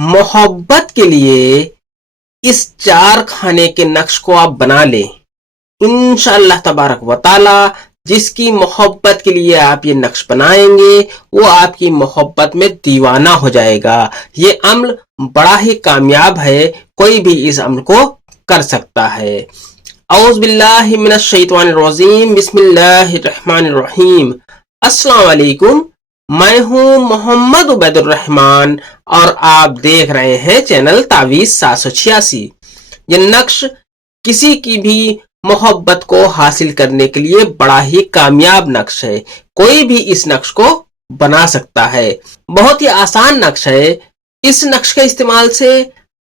मोहब्बत के लिए इस 4 खाने के नक्श को आप बना लें, इंशाअल्लाह तबारक व ताला जिसकी मोहब्बत के लिए आप ये नक्श बनाएंगे वो आपकी मोहब्बत में दीवाना हो जाएगा। ये अम्ल बड़ा ही कामयाब है, कोई भी इस अम्ल को कर सकता है। औज़ु बिल्लाहि मिनश शैतानिर रजीम, बिस्मिल्लाहिर रहमानिर रहीम। अस्सलाम वालेकुम, मैं हूं मोहम्मद उबैदुर रहमान और आप देख रहे हैं चैनल तावीज़ 786। ये नक्श किसी की भी मोहब्बत को हासिल करने के लिए बड़ा ही कामयाब नक्श है, कोई भी इस नक्श को बना सकता है। बहुत ही आसान नक्श है। इस नक्श के इस्तेमाल से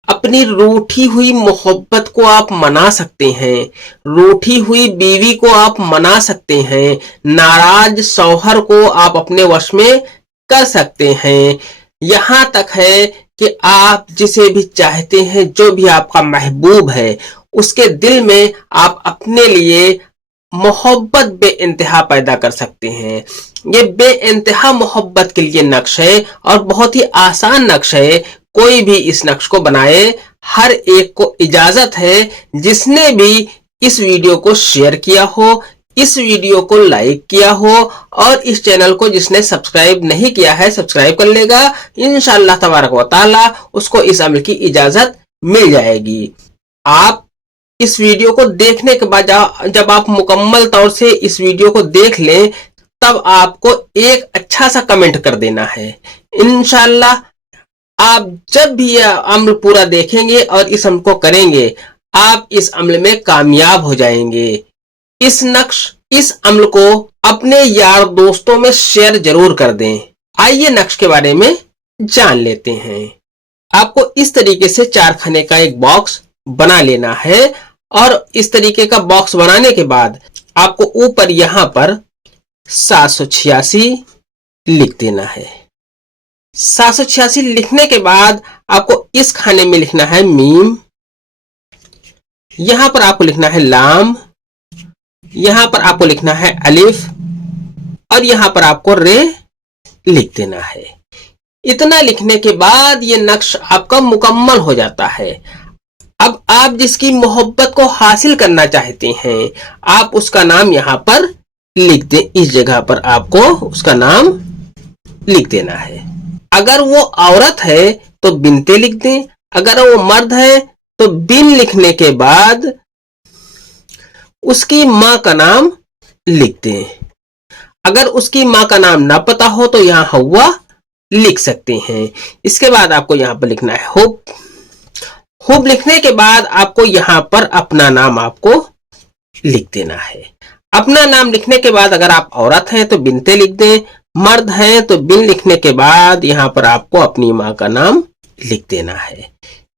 अपनी रूठी हुई मोहब्बत को आप मना सकते हैं, रूठी हुई बीवी को आप मना सकते हैं, नाराज शौहर को आप अपने वश में कर सकते हैं। यहां तक है कि आप जिसे भी चाहते हैं, जो भी आपका महबूब है, उसके दिल में आप अपने लिए मोहब्बत बेइंतहा पैदा कर सकते हैं। ये बेइंतहा मोहब्बत के लिए नक्श है और बहुत ही आसान नक्श है, कोई भी इस नक्श को बनाए। हर एक को इजाजत है, जिसने भी इस वीडियो को शेयर किया हो, इस वीडियो को लाइक किया हो और इस चैनल को जिसने सब्सक्राइब नहीं किया है सब्सक्राइब कर लेगा। इंशाअल्लाह तबारक व ताला उसको इस अमल की इजाजत मिल जाएगी। आप इस वीडियो को देखने के बाद जब आप मुकम्मल तौर से इस वीडियो को देख लें, तब आपको एक अच्छा सा कमेंट कर देना है। इंशाअल्लाह आप जब भी यह अमल पूरा देखेंगे और इस अमल को करेंगे, आप इस अमल में कामयाब हो जाएंगे। इस अमल को अपने यार दोस्तों में शेयर जरूर कर दें। आइए नक्श के बारे में जान लेते हैं। आपको इस तरीके से 4 खाने का एक बॉक्स बना लेना है और इस तरीके का बॉक्स बनाने के बाद आपको ऊपर यहां पर 786 लिख देना है। 786 लिखने के बाद आपको इस खाने में लिखना है मीम, यहां पर आपको लिखना है लाम, यहां पर आपको लिखना है अलिफ और यहां पर आपको रे लिख देना है। इतना लिखने के बाद ये नक्श आपका मुकम्मल हो जाता है। अब आप जिसकी मोहब्बत को हासिल करना चाहते हैं, आप उसका नाम यहां पर लिख दें। इस जगह पर आपको उसका नाम लिख देना है। अगर वो औरत है तो बिनते लिख दें, अगर वो मर्द है तो बिन लिखने के बाद उसकी मां का नाम लिख दें। अगर उसकी मां का नाम ना पता हो तो यहां हवा लिख सकते हैं। इसके बाद आपको यहां पर लिखना है हुब। हुब लिखने के बाद आपको यहां पर अपना नाम आपको लिख देना है। अपना नाम लिखने के बाद अगर आप औरत हैं तो बिनते लिख दें, मर्द हैं तो बिन लिखने के बाद यहां पर आपको अपनी मां का नाम लिख देना है।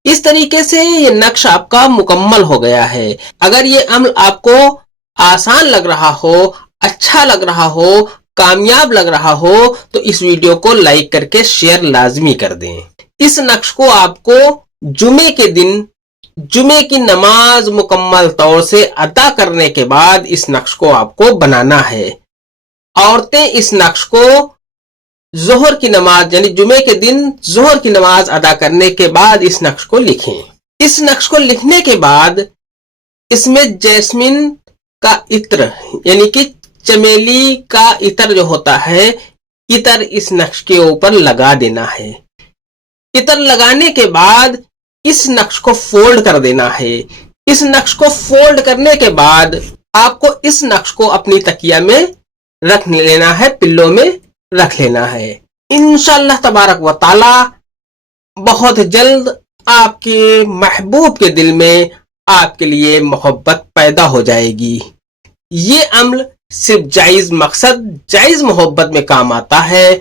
इस तरीके से ये नक्श आपका मुकम्मल हो गया है। अगर ये अमल आपको आसान लग रहा हो, अच्छा लग रहा हो, कामयाब लग रहा हो तो इस वीडियो को लाइक करके शेयर लाजमी कर दें। इस नक्श को आपको जुमे के दिन जुमे की नमाज मुकम्मल तौर से अदा करने के बाद इस नक्श को आपको बनाना है। औरतें इस नक्श को जोहर की नमाज यानी जुमे के दिन जोहर की नमाज अदा करने के बाद इस नक्श को लिखें। इस नक्श को लिखने के बाद इसमें जैस्मिन का इत्र यानी कि चमेली का इत्र जो होता है, इत्र इस नक्श के ऊपर लगा देना है। इत्र लगाने के बाद इस नक्श को फोल्ड कर देना है। इस नक्श को फोल्ड करने के बाद आपको इस नक्श को अपनी तकिया में रख लेना है, पिल्लो में रख लेना है। इंशाअल्लाह तबारक व ताला बहुत जल्द आपके महबूब के दिल में आपके लिए मोहब्बत पैदा हो जाएगी। ये अमल सिर्फ जायज मकसद, जायज मोहब्बत में काम आता है।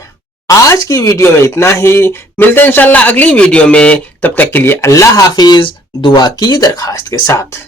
आज की वीडियो में इतना ही, मिलते हैं इंशाअल्लाह अगली वीडियो में। तब तक के लिए अल्लाह हाफिज, दुआ की दरखास्त के साथ।